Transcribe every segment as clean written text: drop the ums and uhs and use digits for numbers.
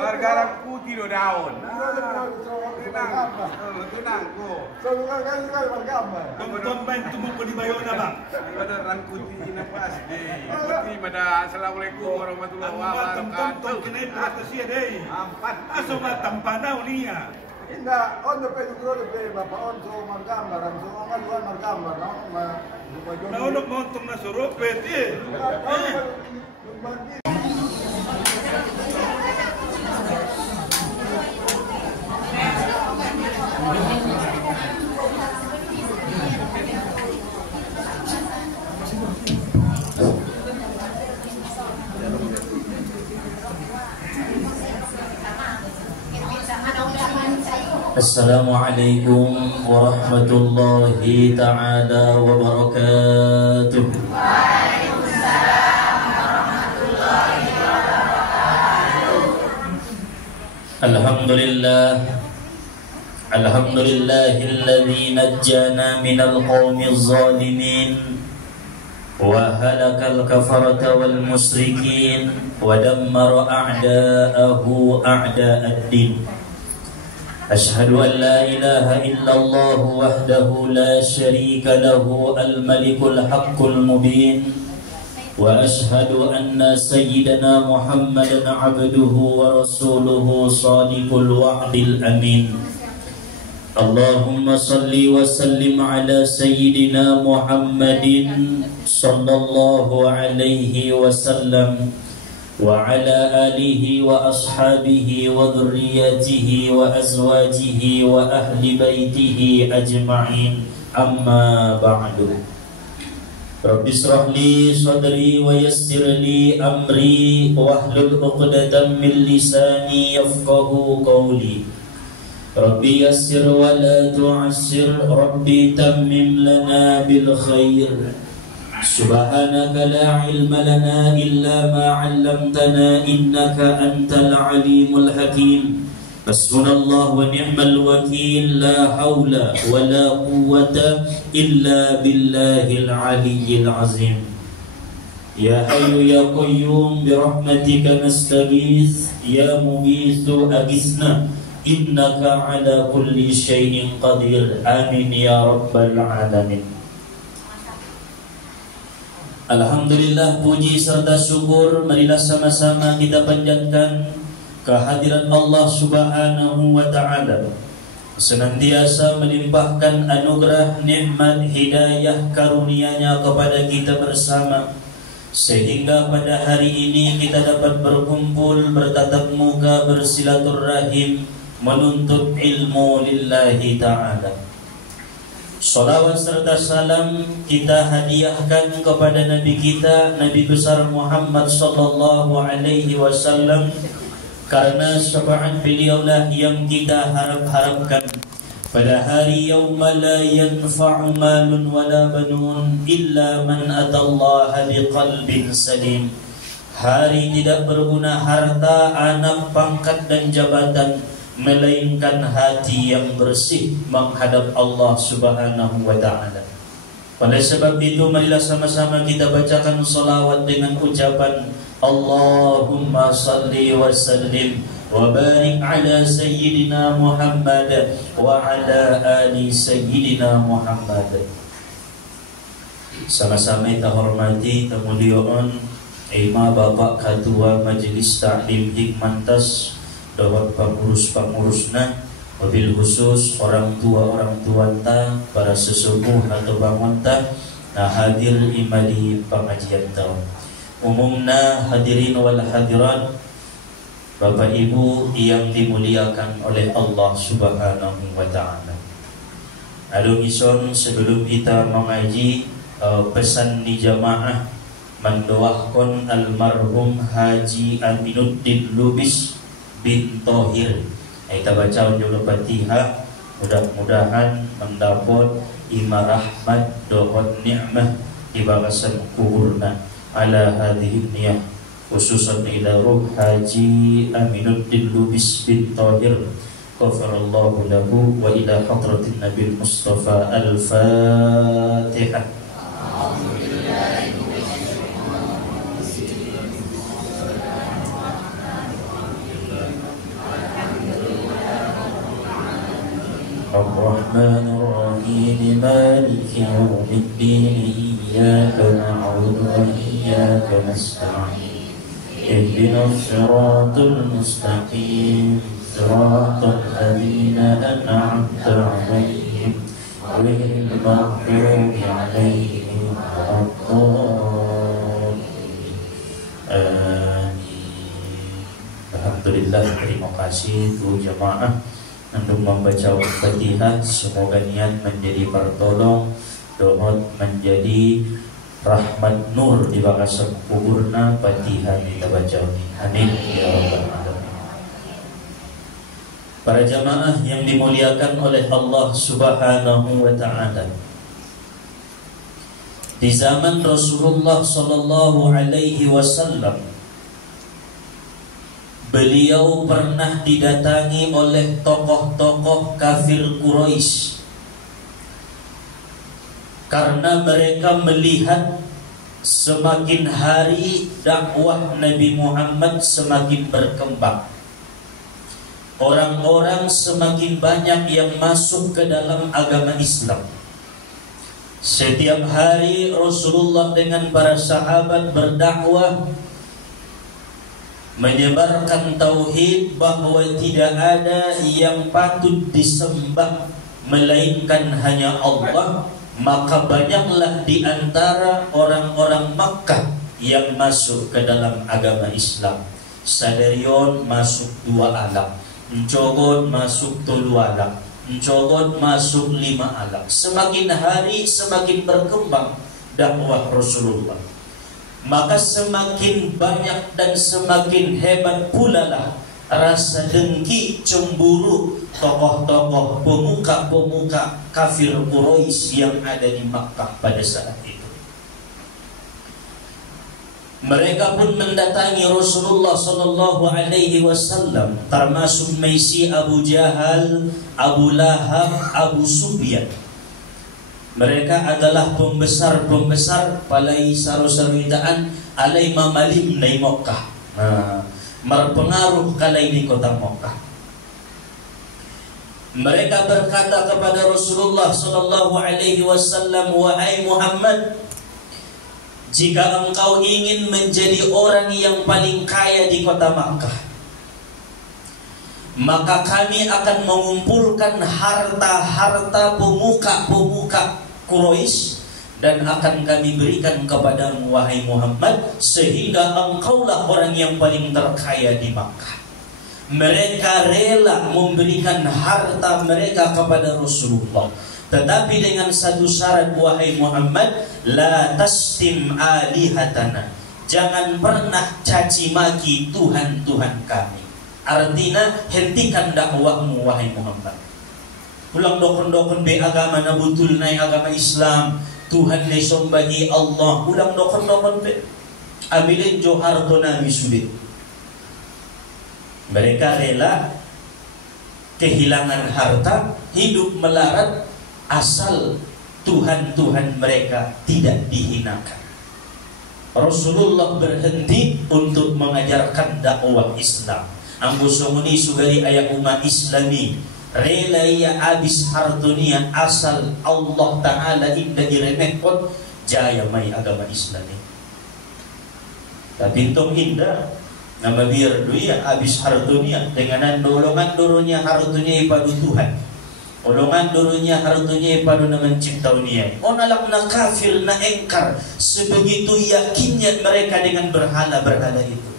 Bargarang putih do daun. Tenang ko. Tonton tumuko di Bayona bang. Bargarang putih nafas deh. Putih pada assalamualaikum warahmatullahi wabarakatuh. Tonton kini perhatian deh. Ampat. Aso matampanau niya. Indah, on the pedro de Bapak on so margambar, so on luar margambar, no? Naulog mo itong nasurupet eh. Assalamualaikum warahmatullahi ta'ala wabarakatuh. Waalaikumsalam warahmatullahi wabarakatuh. Alhamdulillahilladzi najjana minal qawmiz zalimin wa halakal kafarata wal musyrikin wa dammara a'da'ahu a'da'ad-din. أشهد أن لا إله إلا الله وحده لا شريك له الملك الحق المبين وأشهد أن سيدنا محمدا عبده ورسوله صادق الوعد الأمين اللهم صل وسلم على سيدنا محمد صلى الله عليه وسلم وعلى آله وأصحابه وذريته وأزواجه وأهل بيته أجمعين أما بعد رب اشرح لي صدري ويسر لي أمري واحلل عقدة من لساني يفقهوا قولي ربي يسر ولا تعسر ربي تمم لنا بالخير سبحانك لا علم لنا إلا ما علمتنا إنك أنت العليم الحكيم حسبنا الله ونعم الوكيل لا حول ولا قوة إلا بالله العلي العظيم يا حي يا قيوم برحمتك نستغيث يا مغيث أغثنا إنك على كل شيء قدير آمين يا رب العالمين. Alhamdulillah, puji serta syukur marilah sama-sama kita panjatkan kehadiran Allah Subhanahu wa ta'ala, senantiasa melimpahkan anugerah, nikmat, hidayah, karunia-Nya kepada kita bersama, sehingga pada hari ini kita dapat berkumpul, bertatap muka, bersilaturahim, menuntut ilmu lillahi ta'ala. Salawat serta salam kita hadiahkan kepada Nabi kita, Nabi besar Muhammad sallallahu alaihi wasallam, karena syafaat beliaulah yang kita harap-harapkan pada hari yauma la yanfa'u malun wala banun illa man atallaha biqalbin salim. Hari tidak berguna harta, anak, pangkat dan jabatan, melainkan hati yang bersih menghadap Allah Subhanahu wa ta'ala. Oleh sebab itu marilah sama-sama kita bacakan salawat dengan ucapan Allahumma salli wa sallim wa barik ala sayyidina Muhammad wa ala ali sayyidina Muhammad. Sama-sama kita hormati kemuliaan Ima Bapak Ketua Majelis Ta'lim Hikmantas, dawat pengurus-pengurusna, wabil khusus orang tua ta, para sesepuh atau bangunta, nah hadir imadi pengajian tahun. Umumna hadirin wal hadirat, Bapak Ibu yang dimuliakan oleh Allah Subhanahu wa ta'ala. Adonison, sebelum kita mengaji, pesan di jamaah mendoakan almarhum Haji Aminuddin Lubis bin Thohir. Kita baca judul Fatihah, mudah-mudahan mendapat ima rahmat dohon ni'mah di balasan kuburna ala hadhihi niyah, khususan ila ruh Haji Aminuddin Lubis bin Thohir, ghafarallahu lahu, wa ila hadratin Nabi Mustafa. Al-Fatihah. Ar-Rahmanir Rahim Maliki Yawmiddin Iyyaka na'budu wa iyyaka nasta'in Ihdinas siratal mustaqim Siratal ladzina an'amta 'alaihim ghairil maghdubi 'alaihim waladdallin. Alhamdulillah, terima kasih untuk jamaah untuk membaca Al-Fatihah. Semoga niat menjadi pertolong, doa menjadi rahmat nur di bangsa kuburna. Fatihah kita baca, amin ya rabbal alamin. Para jamaah yang dimuliakan oleh Allah Subhanahu wa taala, di zaman Rasulullah sallallahu alaihi wasallam, beliau pernah didatangi oleh tokoh-tokoh kafir Quraisy karena mereka melihat semakin hari dakwah Nabi Muhammad semakin berkembang. Orang-orang semakin banyak yang masuk ke dalam agama Islam. Setiap hari Rasulullah dengan para sahabat berdakwah, menyebarkan tauhid bahwa tidak ada yang patut disembah melainkan hanya Allah. Maka banyaklah di antara orang-orang Makkah yang masuk ke dalam agama Islam. Sadarion masuk 2 alam, Ncogot masuk 3 alam, Ncogot masuk 5 alam. Semakin hari semakin berkembang dakwah Rasulullah, maka semakin banyak dan semakin hebat pula lah rasa dengki, cemburu tokoh-tokoh pemuka-pemuka kafir Quraisy yang ada di Makkah pada saat itu. Mereka pun mendatangi Rasulullah sallallahu alaihi wasallam, termasuk Maisi, Abu Jahal, Abu Lahab, Abu Sufyan. Mereka adalah pembesar-pembesar palai saru-saruitaan alai mamalim nai Makkah. Berpengaruh kalai di kota Makkah. Mereka berkata kepada Rasulullah sallallahu alaihi wasallam, "Wahai Muhammad, jika engkau ingin menjadi orang yang paling kaya di kota Makkah, maka kami akan mengumpulkan harta-harta pemuka-pemuka Quraisy dan akan kami berikan kepadamu wahai Muhammad, sehingga engkaulah orang yang paling terkaya di Makkah." Mereka rela memberikan harta mereka kepada Rasulullah, tetapi dengan satu syarat, wahai Muhammad, la tastim alihatana, jangan pernah caci maki Tuhan-Tuhan kami. Artinya hentikan dakwahmu wahai Muhammad. Pulang dokon-dokon be agama na butul na agama Islam, Tuhan na sombahi Allah. Pulang dokon-dokon be abilin jo harto na misudit. Mereka rela kehilangan harta, hidup melarat, asal Tuhan-Tuhan mereka tidak dihinakan. Rasulullah berhenti untuk mengajarkan dakwah Islam. Ambusomuni sugari ayat umat Islami rela ia abis hartunia asal Allah Ta'ala indah diremehkan jaya mai agama Islami. Tapi tong indah nama biar duia abis hartunia dengan dolongan-dolongnya hartunia ipadu Tuhan, dolongan dulunya hartunya ipadu na menciptaunia. Onalak na kafir na engkar, sebegitu yakinnya mereka dengan berhala-berhala itu,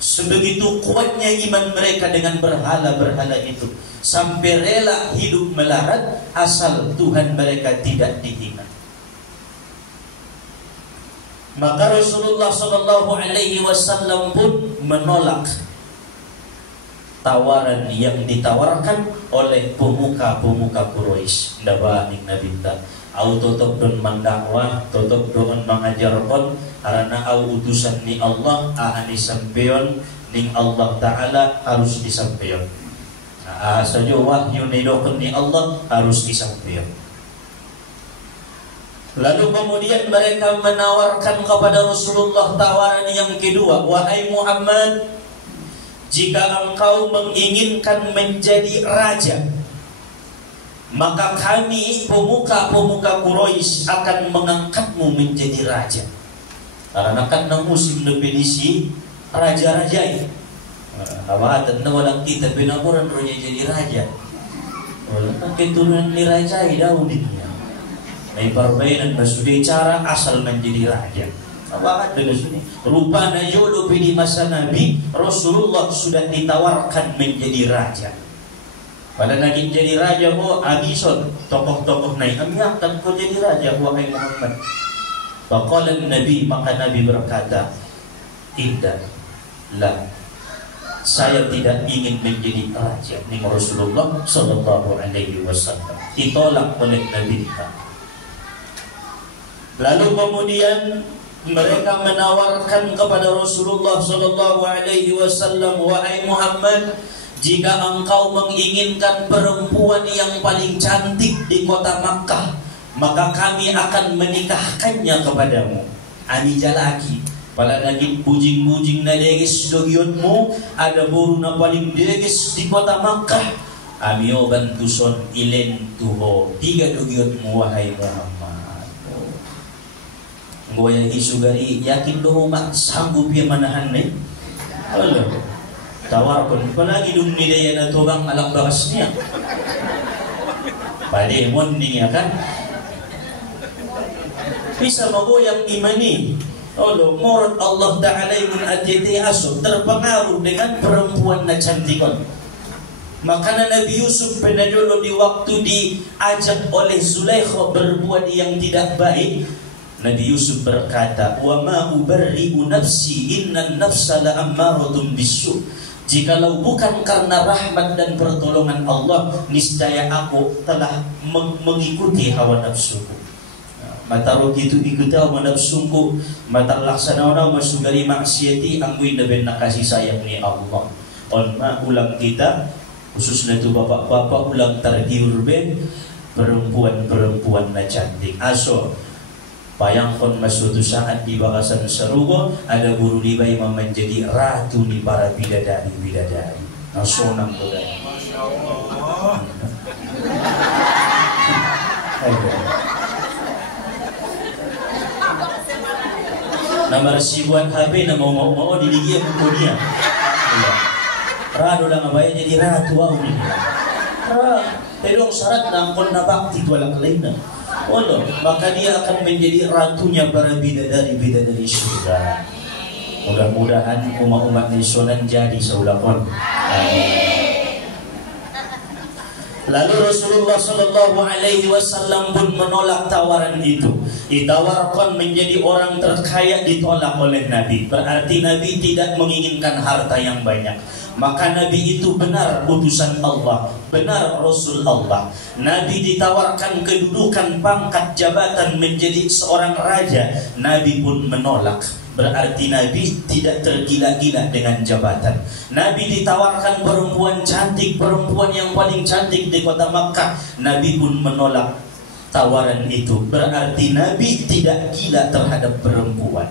sebegitu kuatnya iman mereka dengan berhala-berhala itu, sampai rela hidup melarat asal Tuhan mereka tidak dihina. Maka Rasulullah sallallahu alaihi wasallam pun menolak tawaran yang ditawarkan oleh pemuka-pemuka Quraisy. Ndaba ning Nabi ta au tutup don mandakwah, tutup don mengajarkan karena au utusan ni Allah ani sampeon ning Allah Ta'ala harus disampaikan. Saja wahyu nidokon ni Allah harus disampaikan. Lalu kemudian mereka menawarkan kepada Rasulullah tawaran yang kedua, wahai Muhammad, jika engkau menginginkan menjadi raja, maka kami pemuka-pemuka Quraisy akan mengangkatmu menjadi raja. Karena kan musim definisi raja-raja. Awatan na walang kita pinakuran ronya jadi raja. Wala keturunan ni raja daw din niya. May perbedaan maksudnya cara asal menjadi raja. Awat dengan sini. Rupanya jodoh di masa Nabi Rasulullah sudah ditawarkan menjadi raja. Pada lagi jadi raja mo abison tokoh-tokoh naik kami akan kau jadi raja wahai Muhammad. Faqala Nabi, maka Nabi berkata, tidak lah, saya tidak ingin menjadi raja. Ini Rasulullah Sallallahu Alaihi Wasallam ditolak oleh Nabi kita. Lalu kemudian mereka menawarkan kepada Rasulullah Sallallahu Alaihi Wasallam, wahai Muhammad, jika engkau menginginkan perempuan yang paling cantik di kota Makkah, maka kami akan menikahkannya kepadamu. Ani jalaki, pada lagi bujing-bujing na degis dogiotmu, ada buru na paling degis di kota Makkah. Amio bantuson ilen tuho 3 dogiotmu wahai Muhammad. Goya hisugari yakin doho mak sanggup ya manahan nih. Allah tawarkan apalagi dong ni daya na tubang alang bakasnya. Pademon niya kan bisa magoyang imani. Allah morot Allah Ta'ala mun atiti aso terpengaruh dengan perempuan na cantikon. Maka Nabi Yusuf penadolo di waktu diajak oleh Zulaikha berbuat yang tidak baik, Nabi Yusuf berkata, wa ma ubarri'u nafsi innan nafsa la'ammaratun bisu. Jikalau bukan karena rahmat dan pertolongan Allah, niscaya aku telah mengikuti hawa nafsuku. Mata gitu ikuti hawa nafsuku, mata laksana masugari maksiati angguin deben kasih sayang ni Allah. Onma ulang kita, khususnya itu bapak-bapak ulang tergiur ben perempuan-perempuan na cantik. Aso bayangkan suatu saat di bakasan serugo ada guru libai menjadi ratu di para bidadari-bidadari. Nasonang budaya. Masya Allah. Nama resibuan HP na mau diligyan ko niya. Rado lang abaya jadi ratu au ni. Pero syarat nangkon na bakti walang lain na. Allah, maka dia akan menjadi ratunya para bidadari-bidadari surga. Mudah-mudahan umat-umat Islam jadi saudakon. Lalu Rasulullah Sallallahu Alaihi Wasallam pun menolak tawaran itu. Ditawarkan menjadi orang terkaya, ditolak oleh Nabi. Berarti Nabi tidak menginginkan harta yang banyak. Maka Nabi itu benar utusan Allah, benar Rasul Allah. Nabi ditawarkan kedudukan, pangkat, jabatan menjadi seorang raja, Nabi pun menolak. Berarti Nabi tidak tergila-gila dengan jabatan. Nabi ditawarkan perempuan cantik, perempuan yang paling cantik di kota Makkah, Nabi pun menolak tawaran itu. Berarti Nabi tidak gila terhadap perempuan.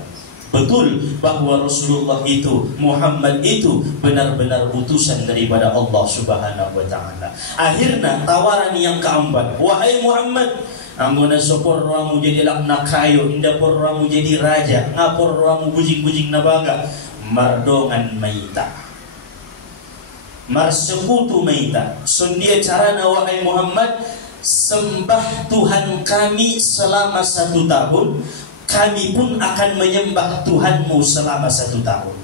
Betul bahwa Rasulullah itu, Muhammad itu benar-benar utusan daripada Allah Subhanahu wa Ta'ala. Akhirnya tawaran yang keempat, wahai Muhammad, anggo na sopor ramu jadi lakna kayo, inda por ramu jadi raja, ngapor ramu bujing-bujing na baga, mardongan maita, marsekutu maita. Sundia cara na wahai Muhammad, sembah Tuhan kami selama 1 tahun, kami pun akan menyembah Tuhanmu selama 1 tahun.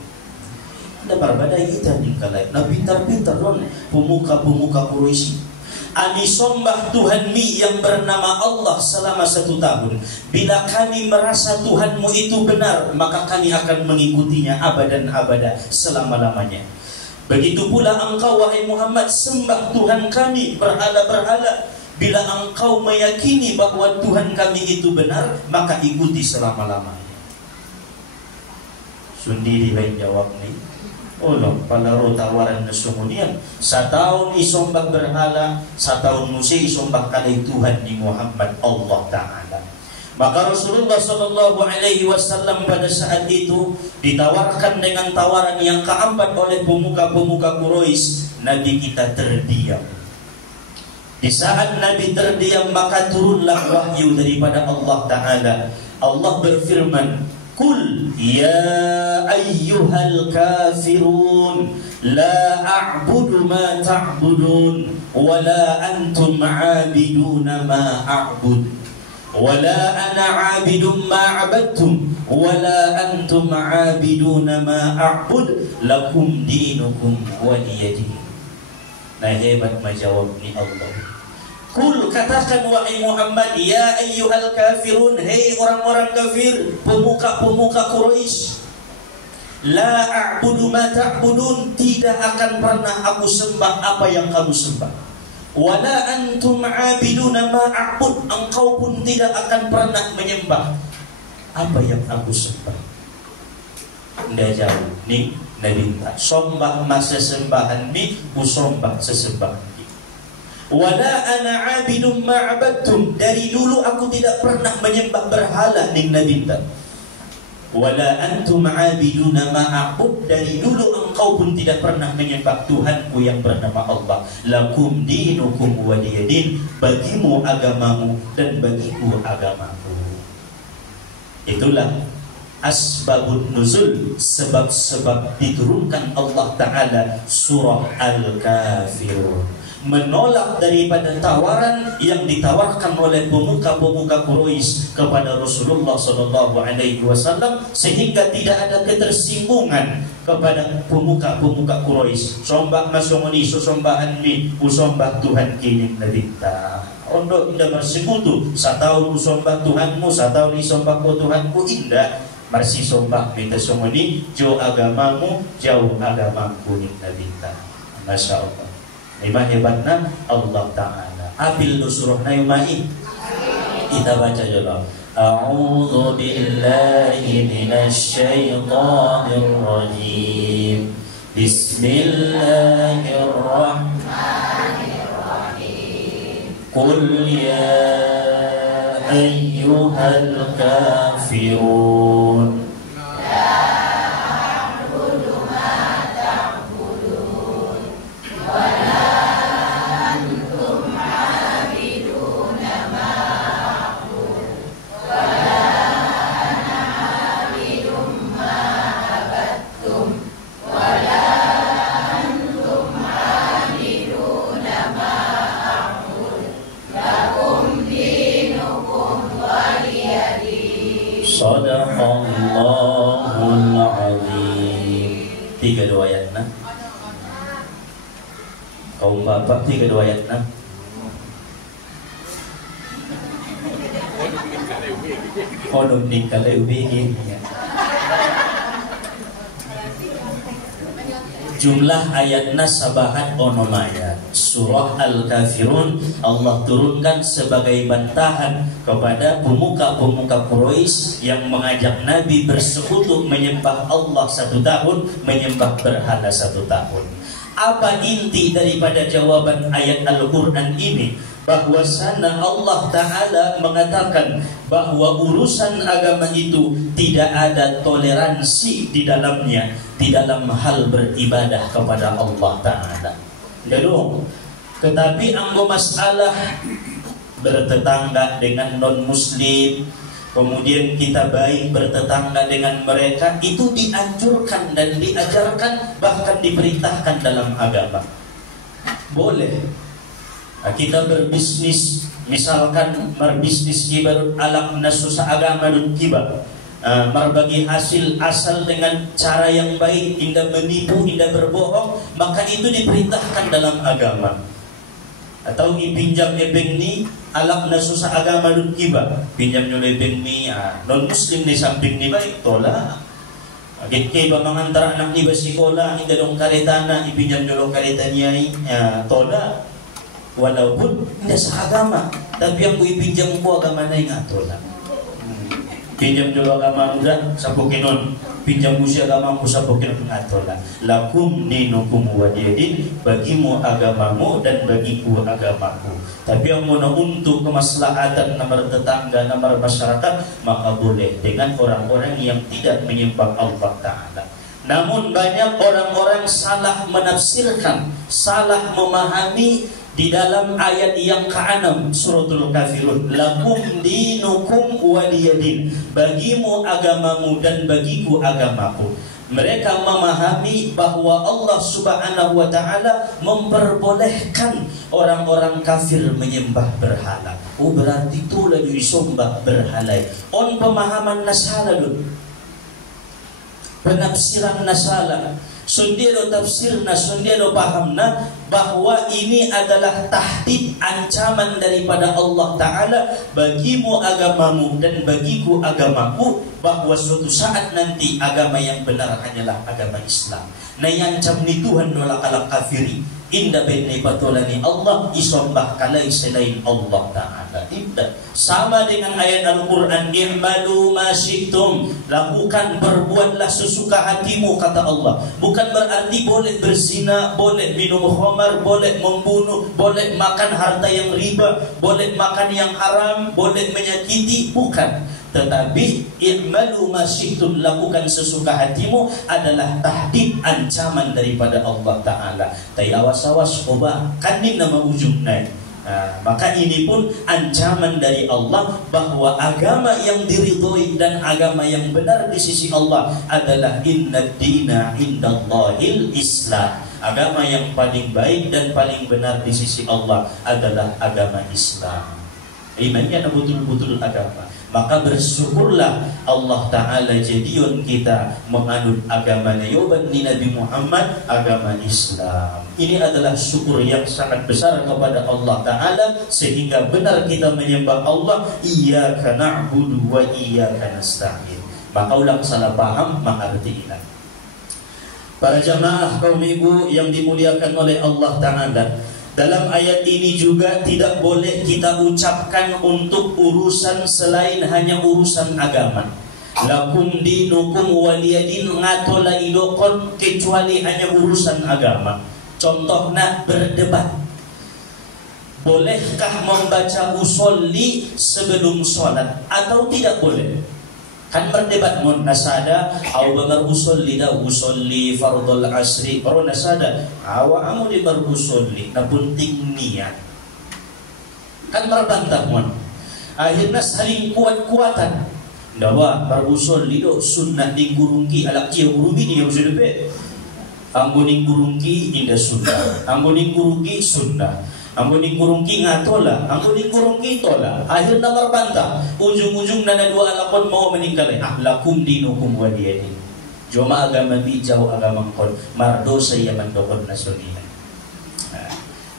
Ada berbadai kita nih kalai. Nah pintar-pintar ron pemuka-pemuka Quraisy. Ani sombah Tuhan mi yang bernama Allah selama 1 tahun. Bila kami merasa Tuhanmu itu benar, maka kami akan mengikutinya abadan abada selama-lamanya. Begitu pula engkau wahai Muhammad, sembah Tuhan kami berhala-berhala. Bila engkau meyakini bahwa Tuhan kami itu benar, maka ikuti selama-lamanya. Sundiri lain jawab ni. Olong palaro tawaran na sumudian. 1 tahun isombak berhala, 1 tahun musi isombak kalay Tuhan ni Muhammad Allah Ta'ala. Maka Rasulullah Sallallahu Alaihi Wasallam pada saat itu ditawarkan dengan tawaran yang keempat oleh pemuka-pemuka Quraisy. Nabi kita terdiam. Di saat Nabi terdiam maka turunlah wahyu daripada Allah Ta'ala. Allah berfirman, Qul ya ayyuhal kafirun la a'budu ma ta'budun wa la antum 'abiduna ma a'bud wa la ana 'abidun ma 'abadtum wa la antum 'abiduna ma a'bud lakum dinukum waliyadin. Nah, hebat menjawab ni Allah. Kul, katakan wahai Muhammad, ya ayyuhal kafirun, hei orang-orang kafir, pemuka-pemuka Quraisy, la a'budu ma ta'budun, tidak akan pernah aku sembah apa yang kamu sembah. Wala antum 'abiduna ma a'bud, engkau pun tidak akan pernah menyembah apa yang aku sembah. Ndak jauh ni Nabi minta sombah masa sembahan ni, usombah sesembahan ni. Wala ana 'abidum ma 'abadtum, dari dulu aku tidak pernah menyembah berhala ning Nabi minta. Wala antum 'abiduna ma a'bud, dari dulu engkau pun tidak pernah menyembah Tuhanku yang bernama Allah. Lakum dinukum waliyadin, bagimu agamamu dan bagiku agamaku. Itulah asbabun nuzul, sebab-sebab diturunkan Allah Ta'ala surah Al-Kafirun, menolak daripada tawaran yang ditawarkan oleh pemuka-pemuka Quraisy kepada Rasulullah SAW, sehingga tidak ada ketersinggungan kepada pemuka-pemuka Quraisy. Sombah masongoni sosombahan mi, usombah Tuhan kini nadita. Ondo indah bersekutu, satahun usombah Tuhanmu, satahun isombah ko Tuhanku, indah masih sombah minta songoni, jauh agamamu, jauh agamaku minta minta. Masya Allah. Lima hebatnya Allah Ta'ala. Apil surah naimai. Kita baca dulu. A'udzu billahi minasy syaithanir rajim. Bismillahirrahmanirrahim. Qul ya ayyuhal kafirun la a'budu ma ta'budun wa la antum 'abiduna ma a'bud wa la ana 'abidun ma 'abadtum wa la antum 'abiduna ma a'bud lakum dinukum waliyadin. Sadaqallahul azim. 3 ayat nah. Kaum bapak 3 ayat nah. Kodum nikah lebih. Jumlah ayatna sabahat onomaya. Surah Al-Kafirun Allah turunkan sebagai bantahan kepada pemuka-pemuka Quraisy yang mengajak Nabi bersekutu menyembah Allah 1 tahun, menyembah berhala 1 tahun. Apa inti daripada jawaban ayat Al-Quran ini? Bahwasana Allah Ta'ala mengatakan bahwa urusan agama itu tidak ada toleransi di dalamnya, di dalam hal beribadah kepada Allah Ta'ala. Tetapi anggo masalah bertetangga dengan non-muslim, kemudian kita baik bertetangga dengan mereka, itu dianjurkan dan diajarkan, bahkan diperintahkan dalam agama. Boleh kita berbisnis, misalkan berbisnis kibar alak nasusa agama dan kibar, berbagi hasil asal dengan cara yang baik, tidak menipu, tidak berbohong, maka itu diperintahkan dalam agama. Atau ipinjam ebeng ni alak nasusa agama dan kibar, pinjam nyo ebeng ni non muslim ni samping ni baik tolak. Agit kay ba mangantara anak ni ba sikola, hindi dong karetana, ipinjam nyo kareta niya tolak. Walaupun tidak sa agama, tapi yang ipinjam ko agama na yung atola. Pinjam dulu agama muda sa Pukinon, pinjam mo siya agama mo sa Pukinon ng atola. Lakum dinukum waliyadin, bagimu agamamu dan bagiku agamaku. Tapi yang muna untuk kemaslahatan na bertetangga, na bermasyarakat, maka boleh dengan orang-orang yang tidak menyembah Allah Ta'ala. Namun banyak orang-orang salah menafsirkan, salah memahami Di dalam ayat yang ke-6 suratul Kafirun, lakum dinukum waliyadin, bagimu agamamu dan bagiku agamaku. Mereka memahami bahwa Allah Subhanahu wa taala memperbolehkan orang-orang kafir menyembah berhala. Oh, berarti itu lagi disembah berhala. On pemahaman nasala dulu. Penafsiran nasala. Sundero tafsirna, sundero pahamna bahwa ini adalah tahdid, ancaman daripada Allah Ta'ala bagimu agamamu dan bagiku agamaku, bahwa suatu saat nanti agama yang benar hanyalah agama Islam. Nah yang ancam ni Tuhan nolak kalak kafiri inda benai patolani Allah isombah kalai selain Allah Ta'ala. Tidak sama dengan ayat Al-Quran, i'malu ma syi'tum, lakukan berbuatlah sesuka hatimu, kata Allah. Bukan berarti boleh berzina, boleh minum khamar, boleh membunuh, boleh makan harta yang riba, boleh makan yang haram, boleh menyakiti, bukan. Tetapi i'malu ma syi'tum, lakukan sesuka hatimu, adalah tahdid, ancaman daripada Allah Ta'ala. Tai awas-awas ubah kan ni nama ujungnya. Maka ini pun ancaman dari Allah bahwa agama yang diridhoi dan agama yang benar di sisi Allah adalah innad dina indallahil Islam. Agama yang paling baik dan paling benar di sisi Allah adalah agama Islam. Imannya betul-betul agama. Maka bersyukurlah Allah Ta'ala jadiun kita menganut agama Nabi Muhammad, agama Islam. Ini adalah syukur yang sangat besar kepada Allah Ta'ala, sehingga benar kita menyembah Allah, iyyaka na'budu wa iyyaka nasta'in. Maka ulang salah paham, mengertilah. Para jamaah kaum ibu yang dimuliakan oleh Allah Ta'ala, dalam ayat ini juga tidak boleh kita ucapkan untuk urusan selain hanya urusan agama. Lakum dinukum waliyadin, ngatola idokon, kecuali hanya urusan agama. Contohnya berdebat. Bolehkah membaca usolli sebelum sholat atau tidak boleh? Kan berdebat mun nasada au bangar usolli da usolli fardhul asri baru nasada awa amu di bar usolli na penting niat. Kan berbantah mun akhirnya saling kuat-kuatan dawa bar usolli do sunnah di gurungki alak cia gurubini yang sudah be ambuning gurungki indah sunnah, ambuning gurungki sunnah, ambuning gurungki ngatola, ambuning gurungki tola. Akhirnya berbantah, ujung-ujung nana dua alakon mau meninggal. Lakum dinukum waliyadin. Joma agama bijau agama kon mardo saya mandokon nasional.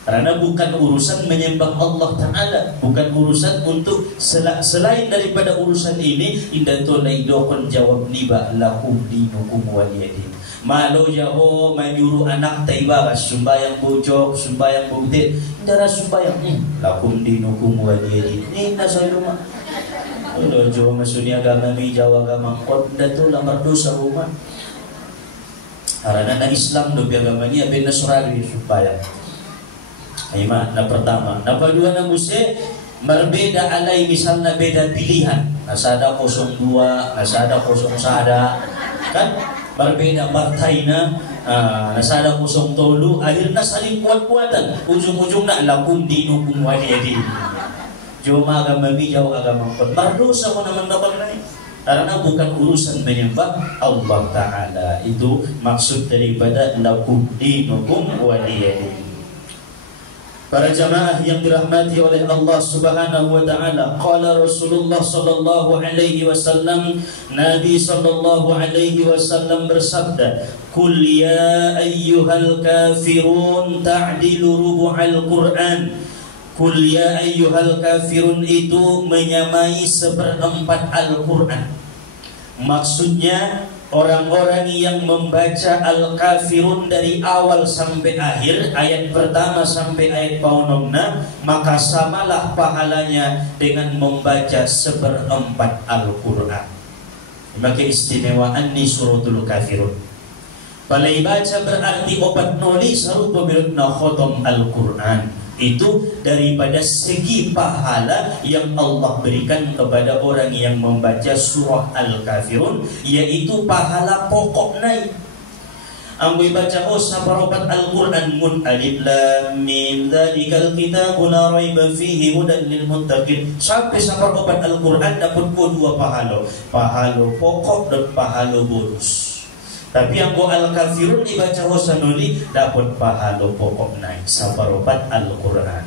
Karena bukan urusan menyembah Allah Ta'ala, bukan urusan untuk selain daripada urusan ini. Indah tolai dokon jawab niba lakum dinukum waliyadin. Malu jaho menyuruh anak taiba sumbayang bojok, sumbayang bukti, darah sumbayang lakum dinukum waliyadin. Ini nasa rumah. Udah jauh maksudnya agama bijau agama kon datu lamar dosa rumah. Karena na Islam do agamanya ben Nasrani supaya. Ayman, nah pertama, nah kedua na mesti berbeda alai, misalnya beda pilihan. Nasada 02, nasada 01, kan berbeda partainya. Nasada 07, akhirnya saling kuat-kuatan. Ujung-ujungnya lakum dinukum waliyadin. Cuma agama bijau agama kon. Berdosa ko naman dapat naik. Karena bukan urusan menyembah Allah Ta'ala. Itu maksud daripada lakum dinukum waliyadin. Para jamaah yang dirahmati oleh Allah Subhanahu wa Ta'ala, qala Rasulullah sallallahu alaihi wasallam, Nabi sallallahu alaihi wasallam bersabda, "Qul ya ayyuhal kafirun ta'dilu rubu'al Qur'an." Qul ya ayyuhal kafirun itu menyamai seperempat Al-Qur'an. Maksudnya orang-orang yang membaca Al-Kafirun dari awal sampai akhir, ayat pertama sampai ayat paunomna, maka samalah pahalanya dengan membaca seperempat Al-Quran. Maka istimewaan di suratul Kafirun. Balai baca berarti obat noli sarupa mirna khotom Al-Quran. Itu daripada segi pahala yang Allah berikan kepada orang yang membaca surah Al-Kafirun, yaitu pahala pokok naik. Ambo baca saparopat Al-Qur'an mun alif lam mim dzalikal kitabu la raiba fihi hudan lil muttaqin. Sampai saparopat Al-Qur'an dapat ko 2 pahalo. Pahalo pokok dan pahalo bonus. Tapi ambo Al-Kafirun dibaca hosanuli dapat pahalo pokok naik saparopat Al-Qur'an.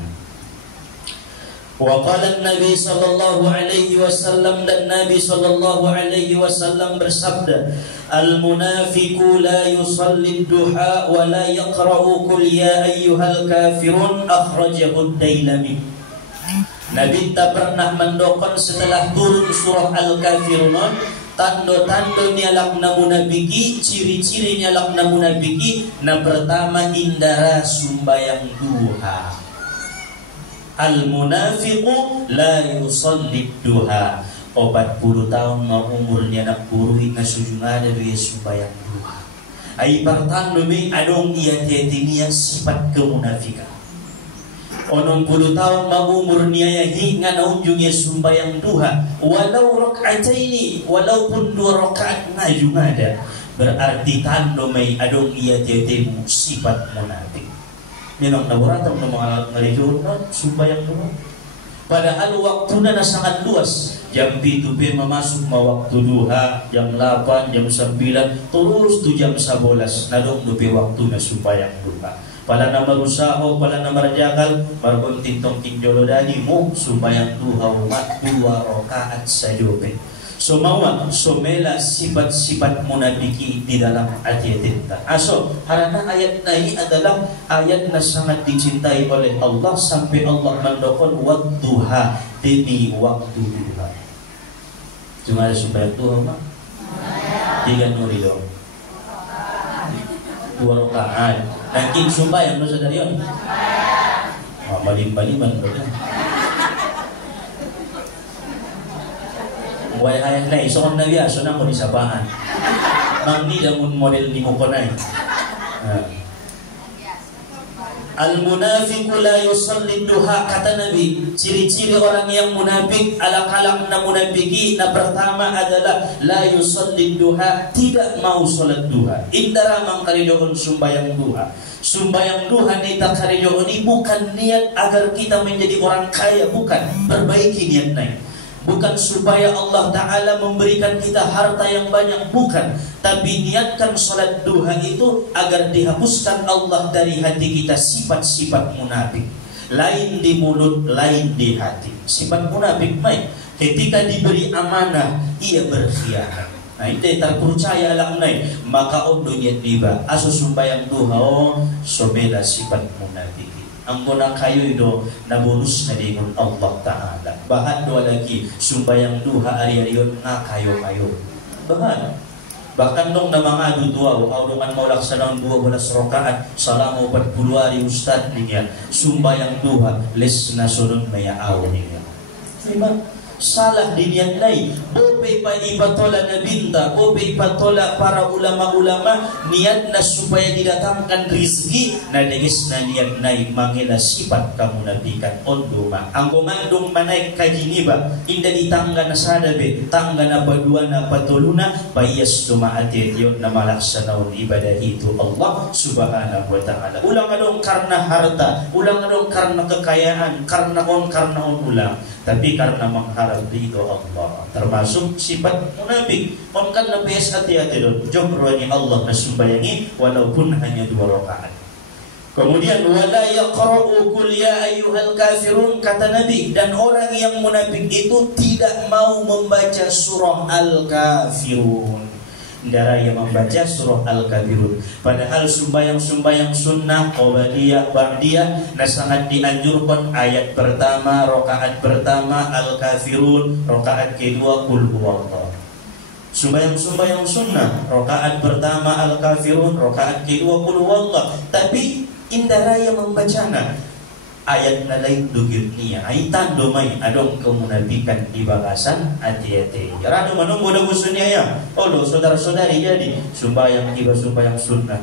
Wa qala an-nabi sallallahu alaihi wasallam, dan Nabi sallallahu alaihi wasallam bersabda, al-munafiqu la yusalli duha wa la yaqra'u qul ya ayyuhal kafirun, akhrajahu ad-Dailami. Nabi tak pernah mendokon setelah turun surah Al-Kafirun tando-tando nyalakna munafiki, ciri-ciri nyalakna munafiki. Nah pertama indara sumbayang duha. Al-munafiqu la yusalli duha. 40 tahun mau umurnya nak burui na sujungada dia sumbayang duha. Ai partando me adong iya tiatinia sifat kemunafikan. 60 tahun mau umurnya ya hingga na unjungnya sumbayang duha. Walau rakaataini, walaupun 2 rakaat na jungada. Berarti tando me adong iya tiatimu sifat munafik. Memang naburatang ng mga ngalijoon na sumbayang doon. Padahal waktunya na sangat luas. Jam 7 mamasok waktu duha, jam 8, jam 9, terus tu jam 11 na doon waktu na sumbayang duha. Pala na marusaho, pala na marajakal, marbuntin tong kinjolodani mo sumbayang duha umat 2 rakaat sa jope. So mawa, somela sifat-sifat munafiki di dalam ayat kita. Aso, karena ayat ini adalah ayat na sangat dicintai oleh Allah sampai Allah mendokon wadduha, demi waktu duha. Cuma ada supaya duha mah 3 nuri dong, 2 rakaat. Mungkin sumpah yang dosa dari on. Malim-maliman dong. Wai ayat na isong na biaso na mo di sabaan. Mangni damun model ni mo konay. Al-munafiqu la yusalli duha, kata Nabi. Ciri-ciri orang yang munafik, alak-alak na munafiki, na pertama adalah la yusalli duha, tidak mau salat duha. Indara mangkaridoon sumbayang duha. Sumbayang duha ni takaridoon ini bukan niat agar kita menjadi orang kaya, bukan. Perbaiki niat naik. Bukan supaya Allah Ta'ala memberikan kita harta yang banyak, bukan. Tapi niatkan salat duha itu agar dihapuskan Allah dari hati kita sifat-sifat munafik. Lain di mulut, lain di hati. Sifat munafik baik. Ketika diberi amanah, ia berkhianat. Nah itu terpercaya alam naik. Maka ondo niat diba. Aso sumbayang duha, sobela sifat munafik. Ang muna kayo ito na bonus na dingon Allah Ta'ala. Bahad doa lagi sumbayang duha ari-ariyon nga kayo-kayo. Bahkan nung na mga duduaw, audungan mo laksanang 12 rakaat, salamo 40 ari ustad niya, sumbayang duha, les na sunod maya aw niya. Diba? Salah dinian lain. Bope pa ipatola na binta, bope ipatola para ulama-ulama niat na supaya didatangkan rizki na degis na niat na mangila sifat kamunafikan onduma. Ang gumandong manaik kajiniba inda ditangga na sadabe, tangga na badua na patuluna payas tumaati yun na malaksanaon ibadah itu Allah subhanahu wa ta'ala. Ulang adong karena harta, ulang adong karena kekayaan, karena on ulang, tapi karena mengharap ridho Allah, termasuk sifat munafik. On kan lebih hati-hati dong. Jomrohnya Allah na sumbayangi walaupun hanya 2 rakaat. Kemudian wala yaqra'u qul ya ayyuhal kafirun, kata Nabi, dan orang yang munafik itu tidak mau membaca surah Al-Kafirun. Dara yang membaca surah Al-Kafirun. Padahal sumbayang-sumbayang sunnah qabliyah ba'diyah na sangat dianjurkan. Ayat pertama, rakaat pertama Al-Kafirun, rakaat kedua qul huwallah. Sumbayang-sumbayang sunnah, rakaat pertama Al-Kafirun, rakaat kedua qul huwallah. Tapi indara yang membacana ayat na lain dugit niya ay tando may adong kemunafikan di bagasan hati-hati. Rado manunggo na gusto niya ya. Olo, saudara-saudari jadi sumbayang iba sumbayang sunnah.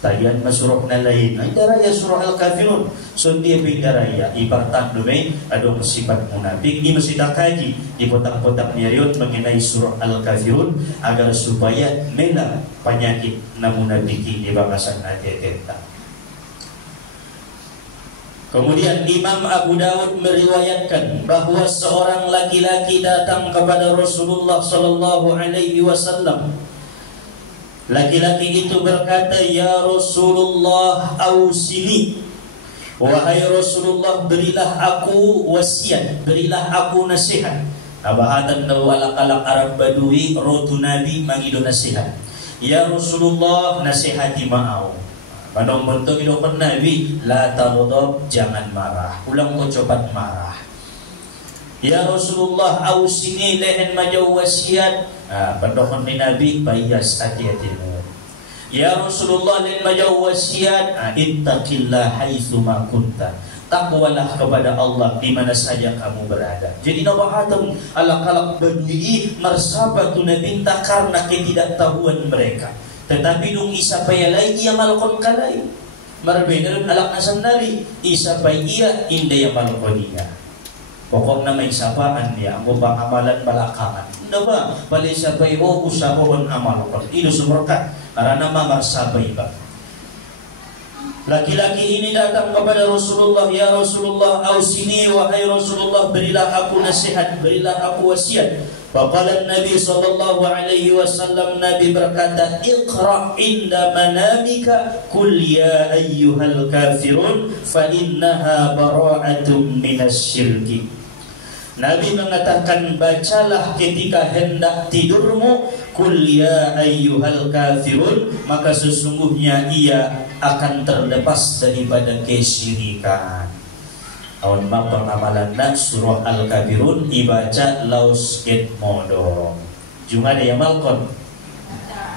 Tayan masurah na lain. Ay daraya surah Al-Kafirun. So dia ping daraya. Ibartan dumay adong sifat munafik. Di masih kaji di potak-potak niayot mengenai surah Al-Kafirun agar supaya mela penyakit na munafiki di bangkasan ateteta. Kemudian Imam Abu Dawud meriwayatkan bahwa seorang laki-laki datang kepada Rasulullah sallallahu alaihi wasallam. Laki-laki itu berkata, "Ya Rasulullah, ausini." Wahai Rasulullah, berilah aku wasiat, berilah aku nasihat. Abahatan daw alak-alak Arab Badui rotu Nabi mangido nasihat. Ya Rasulullah, nasihati ma'au. Padang bentuk idokon Nabi, la taghadab, jangan marah. Ulang ko cepat marah. Ya Rasulullah, ausini lehen majau wasiat. Padokon ni Nabi, bayas hati-hati. Ya Rasulullah, lehen majau wasiat. Ittaqillah haitsu ma kunta. Takwalah kepada Allah di mana saja kamu berada. Jadi nabahatun alak-alak Badui marsabatu Nabi karena ketidaktahuan mereka. Tetapi dung isa payalay iya malkon kalay. Marbena alak nasam nari isa pay iya inday malkon iya. Pokok na may sapaan niya ang ubang amalan balakangan. Hindi ba? Bali isa pay o usapon amalkon. Ilo sumurkat. Karena mamarsabay ba? Laki-laki ini datang kepada Rasulullah, "Ya Rasulullah, ausini, wahai Rasulullah, berilah aku nasihat, berilah aku wasiat." Faqala Nabi sallallahu alaihi wasallam, Nabi berkata, "Iqra inda manamika qul ya ayyuhal kafirun fa innaha bara'atun minasyirki." Nabi mengatakan, bacalah ketika hendak tidurmu, qul ya ayyuhal kafirun, maka sesungguhnya ia akan terlepas daripada kesyirikan. Awan ma pengamalan na surah Al-Kafirun ibaca laus ket modo. Junga ada yang malkon.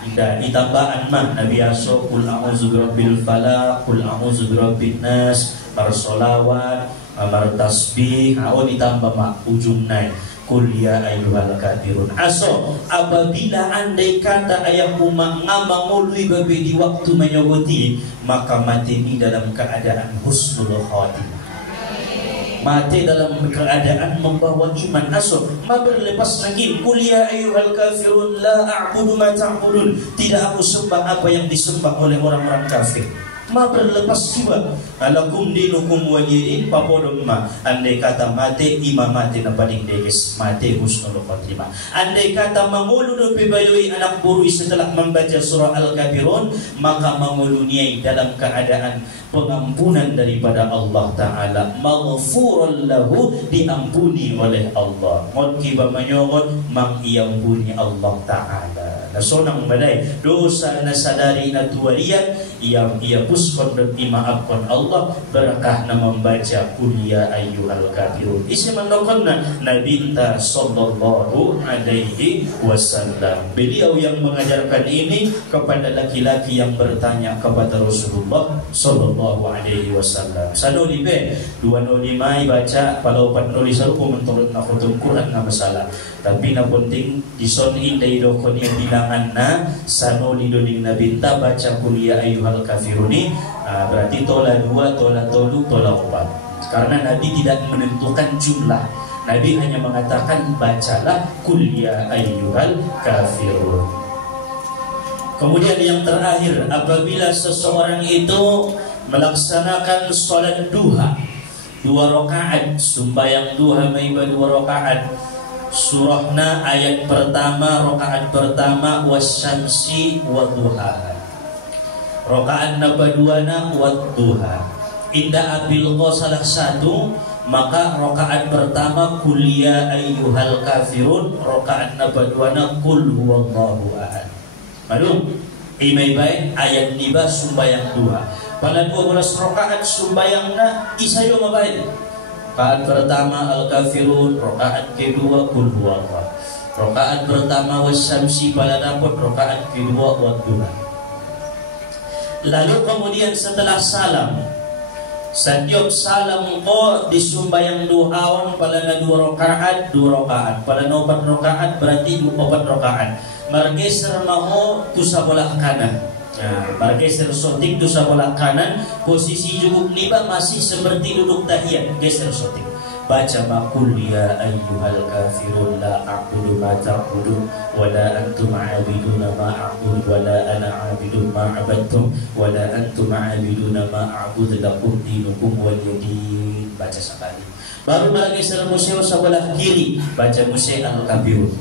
Indah ditambaan mah Nabi aso qul a'udzu birabbil falaq, qul a'udzu birabbin nas, bersolawat, bertasbih, awan ditambah mah ujung naik. Qul ya ayyuhal kafirun. Aso apabila andai kata ayah umma ngamangului babe di waktu menyogoti, maka mati ini dalam keadaan husnul khatimah. Mati dalam keadaan membawa iman. Aso ma berlepas lagi qul ya ayyuhal kafirun la a'budu ma ta'budun. Tidak aku sembah apa yang disembah oleh orang-orang kafir. Ma berlepas juga alakum dinukum waliyadin papodom ma. Andai kata mati imam mati na paling deges mati husnul khatimah. Andai kata mangulu pibayoi anak burui setelah membaca surah Al-Kafirun, maka manguluniai dalam keadaan pengampunan daripada Allah Ta'ala, maghfurun lahu, diampuni oleh Allah. Ngon kiba manyogot mang iampuni Allah Ta'ala. Nasonang balay dosa na sadari na tuwarian ia puskon dan imaafkon Allah berkah na membaca qul ya ayyuhal kafirun. Isi manokon na Nabi ta sallallahu alaihi wasallam. Beliau yang mengajarkan ini kepada laki-laki yang bertanya kepada Rasulullah sallallahu alaihi wasallam. Sano libe 205 baca kalau 4 saruko menturut na khutum Quran na masalah. Tapi na penting dison inday dokon yang bilangan na sano lidoning nabinta baca qul ya ayyuhal kafiruni, berarti tola 2, tola 3, tola 4. Karena Nabi tidak menentukan jumlah. Nabi hanya mengatakan bacalah qul ya ayyuhal kafirun. Kemudian yang terakhir, apabila seseorang itu melaksanakan salat duha 2 rakaat, sembahyang duha mai 2 rakaat, surahna ayat pertama, rakaat pertama wasyamsi wadduha, rakaat nabaduana wadduha. Indah abil salah satu, maka rakaat pertama qul ya ayyuhal kafirun, rakaat nabaduana qul huwallahu ahad. Malum imay baik ayat niba sumbayang duha. Pada 12 rakaat sumbayangna isayo mabaik. Rakaat pertama Al-Kafirun, rakaat kedua qul huwallah. Rakaat pertama wasyamsi pada dapat, rakaat kedua wadduha. Lalu kemudian setelah salam, setiap salam ko disumbayang duhawan pada na 2 rakaat, 2 rakaat. Pada 4 rakaat berarti 4 rakaat. Margeser maho tu sabelah kanan. Nah, bergeser sotik tu sebelah kanan, posisi jungkuk niba masih seperti duduk tahiyat, geser sotik. Baca makul ya ayyuhal kafirun la a'budu ma ta'budun wa la antum 'abiduna ma a'budu wa la ana 'abidun ma 'abadtum wa la antum 'abiduna ma a'budu lakum dinukum waliyadin. Baca sekali. Baru bergeser museo sebelah kiri, baca museo al-kafirun.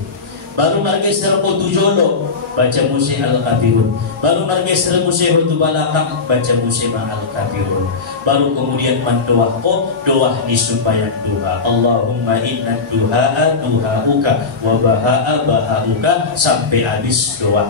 Baru bergeser ke tujolo, baca musik al-kafirun. Baru bergeser musik ke belakang, baca musik al-kafirun. Baru kemudian mendoa doa di sembahyang duha. Allahumma inna duha'a duha'uka wa baha'a baha'uka sampai habis doa.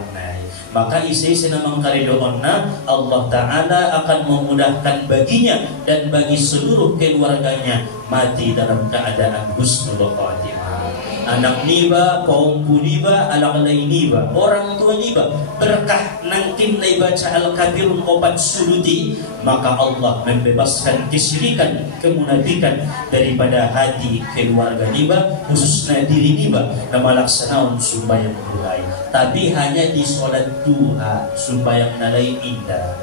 Maka isi senamang kali doonna Allah Ta'ala akan memudahkan baginya dan bagi seluruh keluarganya mati dalam keadaan husnul khatimah. Anak niba, kaumku niba, anak-anak niba, orang tua niba berkah nangkin nai baca al-kafirun obat suluti, maka Allah membebaskan kesyirikan, kemunafikan daripada hati keluarga niba, khususnya diri niba, nama laksanaun sembahyang duha. Tapi hanya di sholat duha sembahyang nalai indah.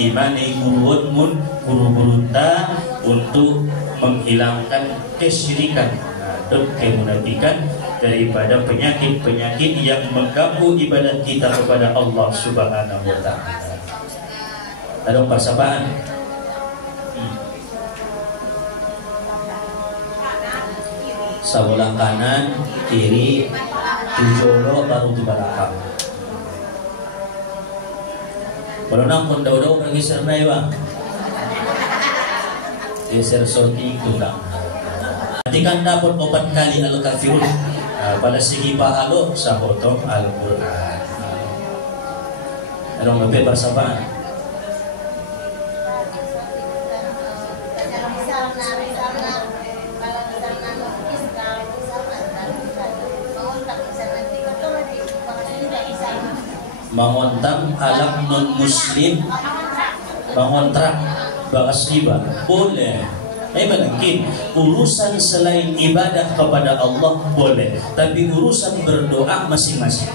Imani guru-gurunta untuk menghilangkan kesyirikan dan kemunafikan daripada penyakit-penyakit yang mengganggu ibadah kita kepada Allah Subhanahu wa Ta'ala. Ada persabaan. Sebelah kanan, kiri, tujolo baru di belakang. Kalau nang daw bergeser na iba. Geser soti itu lang. Nantikan dapat 4 kali al-kafirun pada segi pahalo sa potong Al-Quran. Anong lebih bersabaan? Mengontang alam non-muslim, mengontrak bakas riba boleh. Mungkin urusan selain ibadah kepada Allah boleh, tapi urusan berdoa masing-masing.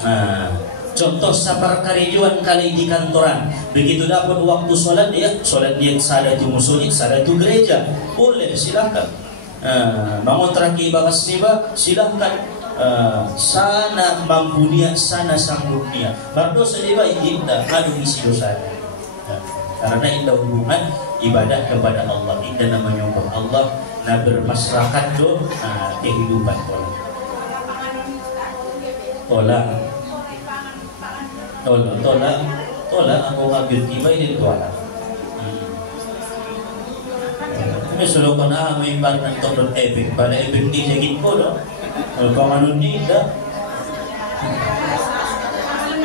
Nah, contoh sapar karijuan kali di kantoran, begitu dapat waktu sholat dia, sholat dia sadatu musulit, sadatu gereja, boleh silahkan. Mengontraki bakas riba silahkan. Sana mampu dia, sana sanggup dia. Berdosa riba indah, ngadu isi dosanya. Karena indah hubungan ibadah kepada Allah, indah namanya Allah, nah bermasyarakat do kehidupan tola aku ngambil tiba ini tola. Kami selalu kena mengibar nonton efek pada efek di sakit kodo, penganun tidak.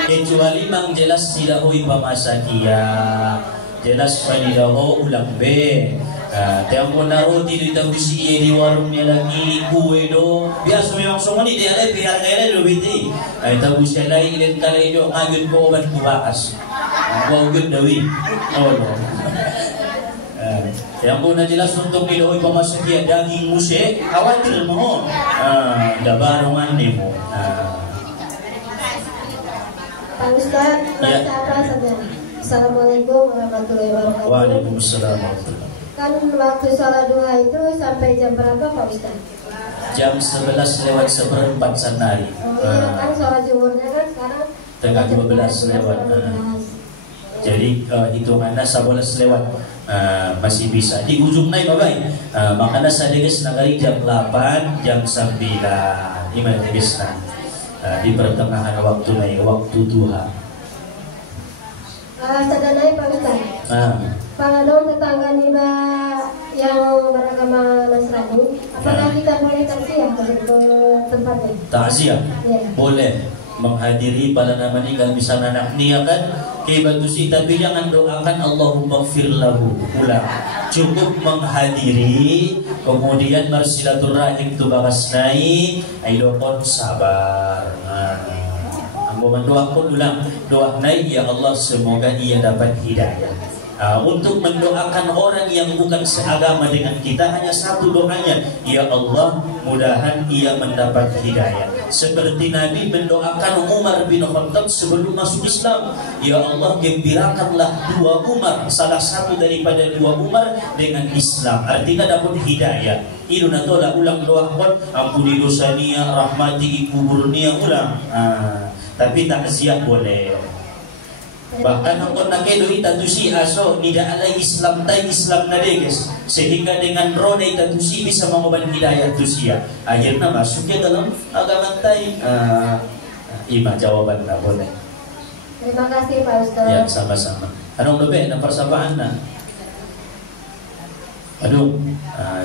Kecuali mang jelas tidak hui pamasakia. Jelas panidaho ulang be. Tiang pun naruh di tabusi di warungnya lagi kue do. Biasa memang semua ni dia ada pihak kaya do biti. Tabusi lain dan kali do ngagut ko obat kubakas. Gua ugut dawi. Oh no. Tiang pun jelas untuk nidaho pamasakia daging musik khawatir mo. Dabarungan ni mo. Pak Ustaz, baca apa saja? Assalamualaikum warahmatullahi wabarakatuh. Waalaikumsalam. Kan waktu sholat duha itu sampai jam berapa Pak Ustaz? Jam 11:04 sanari. Kan sholat zuhurnya kan sekarang tengah 12 lewat. Jadi hitungannya 11 lewat masih bisa. Di ujung naik babai. Makanya saya guys nagari jam 8, jam 9. Ini guys di pertengahan waktu naik waktu duha. Sadanai Pak Ustaz. Kalau tetangga niba yang beragama Nasrani, apakah kita boleh takziah ke tempatnya? Takziah? Ya. Boleh menghadiri pada nama ini kalau bisa anak niat kan kebatusi, tapi jangan doakan Allahumma gfir lahu ulang. Cukup menghadiri kemudian bersilaturahim tu bakas naik aidokon sabar. Ambo mendoakan ulang doa naik ya Allah semoga ia dapat hidayah. Untuk mendoakan orang yang bukan seagama dengan kita hanya satu doanya, ya Allah mudahan ia mendapat hidayah. seperti Nabi mendoakan Umar bin Khattab sebelum masuk Islam, ya Allah gembirakanlah dua Umar, salah satu daripada dua Umar dengan Islam, artinya dapat hidayah. Itu natola ulang doa kon ampuni dosa nia, rahmati kubur nia ulang. Tapi takziah boleh. Bahkan angkot nak kedoi tatusi aso tidak ada Islam tai Islam nade guys, sehingga dengan roh dari tatusi bisa mengobat hidayah tusia. Akhirnya masuknya dalam agama tai. Ima jawaban tak boleh. Terima kasih Pak Ustaz. Ya sama-sama. Anong lebih dan persapaan na. Aduh,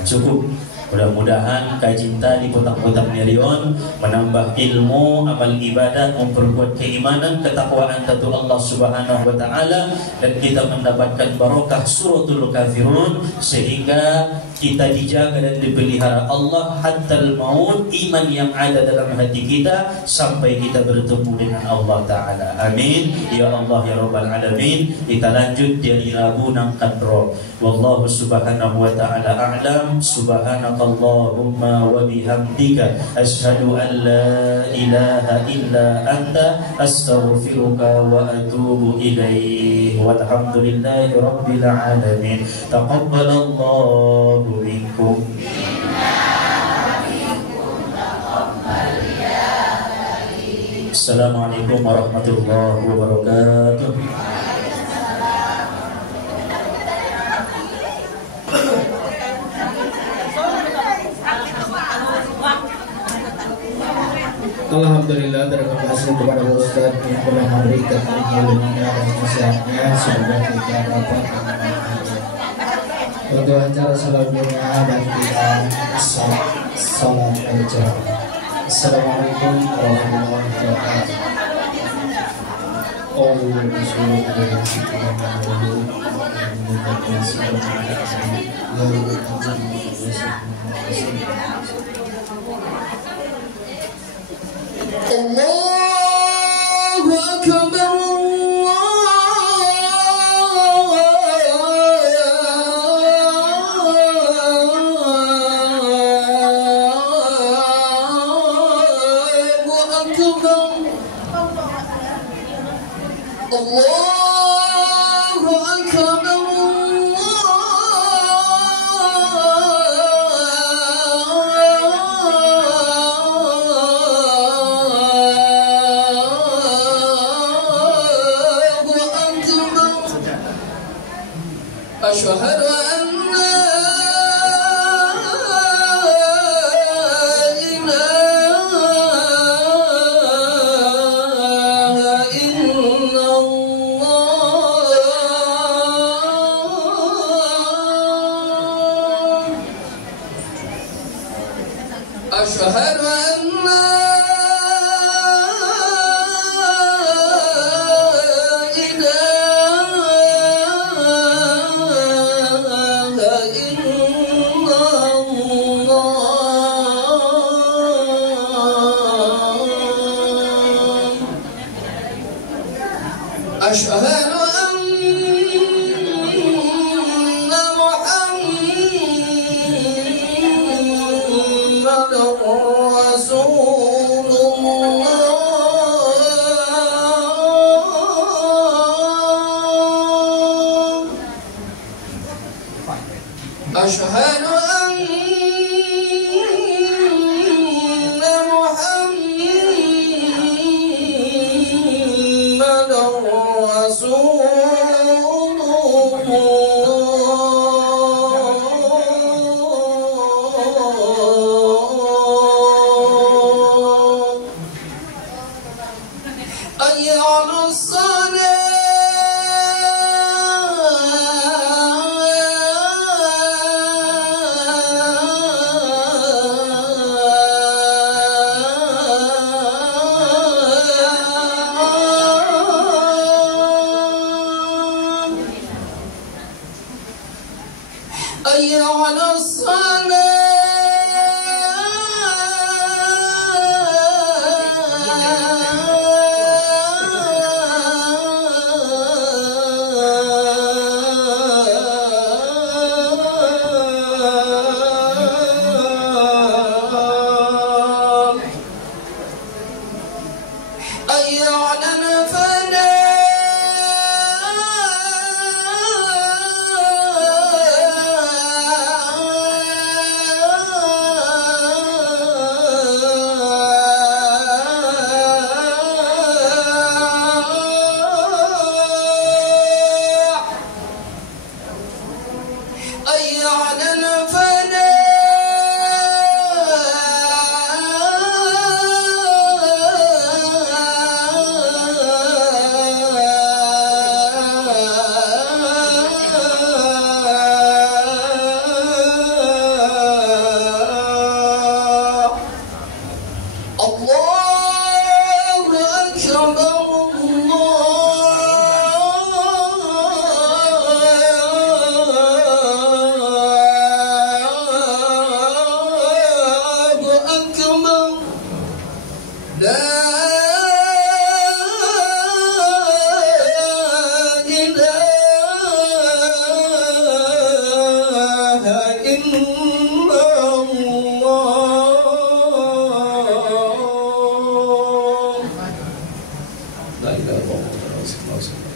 cukup. Mudah-mudahan kacinta di kotak-kotak Nerion menambah ilmu, amal ibadat, memperkuat keimanan, ketakwaan tentu Allah Subhanahu wa taala, dan kita mendapatkan barokah suratul kafirun sehingga kita dijaga dan dipelihara Allah hatta al-maut, iman yang ada dalam hati kita sampai kita bertemu dengan Allah taala. Amin ya Allah ya rabbal alamin. Kita lanjut dari Rabu nang kadro. Wallahu subhanahu wa ta'ala a'lam. Subhanakallahumma wa bihamdika asyhadu an la ilaha illa anta astaghfiruka wa atubu ilaik. Walhamdulillahi rabbil alamin. Taqabbalallahu minkum. Assalamualaikum warahmatullahi wabarakatuh. Alhamdulillah, terima kasih kepada Ustaz yang telah memberikan ilmunya dan nasihatnya. Semoga kita dapat mengamalkannya. Untuk acara selanjutnya dan kita salat berjamaah. Assalamualaikum warahmatullahi wabarakatuh. Allahu Akbar. Asyhadu an la ilaha illallah. Asyhadu an la Asyhadu anna Muhammadar Rasulullah. Asyhadu إله إلا الله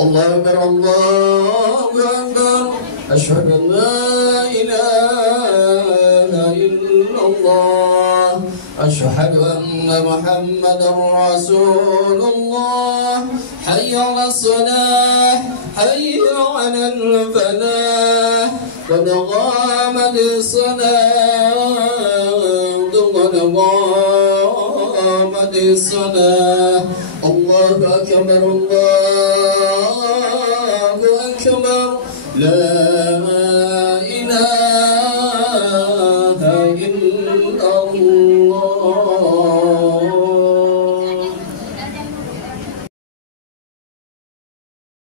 الله أكبر الله أكبر أشهد أن لا إله إلا الله أشهد أن محمدا رسول الله حي على الصلاة حي على الفلاح قد قامت الصلاة قد قامت الصلاة الله أكبر الله